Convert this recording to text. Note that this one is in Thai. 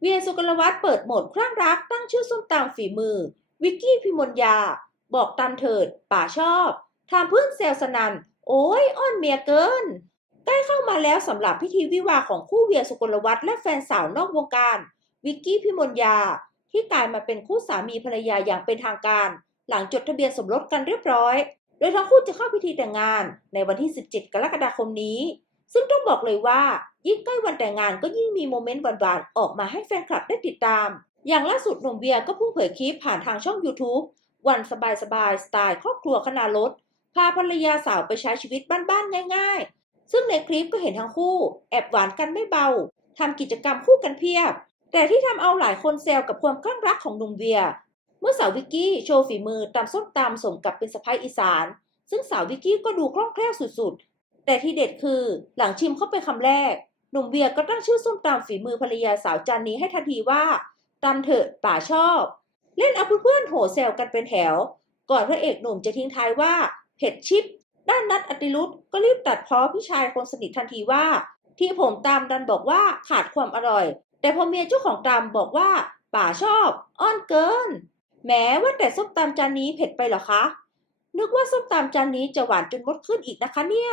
เวียสุกลวัฒน์เปิดโหมดคลั่งรักตั้งชื่อส้มตำฝีมือ วิกกี้พิมลยา บอกตามเถิด ป่าชอบทำเพื่อนแซวสนันโอ้ยอ้อนเมียเกิน ใกล้เข้ามาแล้วสำหรับพิธีวิวาของคู่เวียสุกลวัฒน์และแฟนสาวนอกวงการ วิกกี้พิมลยา ที่กลายมาเป็นคู่สามีภรรยาอย่างเป็นทางการ หลังจดทะเบียนสมรสกันเรียบร้อย โดยทั้งคู่จะเข้าพิธีแต่งงานในวันที่ 17 กรกฎาคมนี้ ซึ่งต้องบอกเลยว่า ยิ่งใกล้วันแต่งงานก็ยิ่งมีโมเมนต์หวานๆออกมาให้แฟนคลับได้ติดตาม อย่างล่าสุดหนุ่มเบียร์ก็เพิ่งเผยคลิปผ่านทางช่อง YouTube วันสบายๆสไตล์ครอบครัวขนาดรถพาภรรยาสาวไปใช้ชีวิตบ้านๆง่าย ๆ ซึ่งในคลิปก็เห็นทั้งคู่ แอบหวานกันไม่เบาทำกิจกรรมคู่กันเพียบ แต่ที่ทำเอาหลายคนแซวกับความคลั่งรักของหนุ่มเบียร์เมื่อสาววิกกี้โชว์ฝีมือตำส้มตำสมกับเป็นสะพ้ายอีสาน ซึ่งสาววิกกี้ก็ดูคล่องแคล่วสุด แต่ที่เด็ดคือหลังชิมเข้าไปคำแรก หนุ่มเบียร์ก็ตั้งชื่อส้มตำฝีมือภรรยาสาวจานนี้ให้ทันทีว่าตำเถอะป่าชอบ เล่นเอาเพื่อนๆโหแซวกันเป็นแถว ก่อนพระเอกหนุ่มจะทิ้งท้ายว่าเผ็ดชิป ด้านนัดอติรุธก็รีบตัดพ้อพี่ชายคนสนิททันทีว่า ที่ผมตามดันบอกว่าขาดความอร่อย แต่พอเมียเจ้าของตามบอกว่า ป่าชอบ อ้อนเกิน แม้ว่าแต่ส้มตำจานนี้เผ็ดไปหรอคะนึกว่าส้มตำจานนี้จะหวานจนมดขึ้นอีกนะคะเนี่ย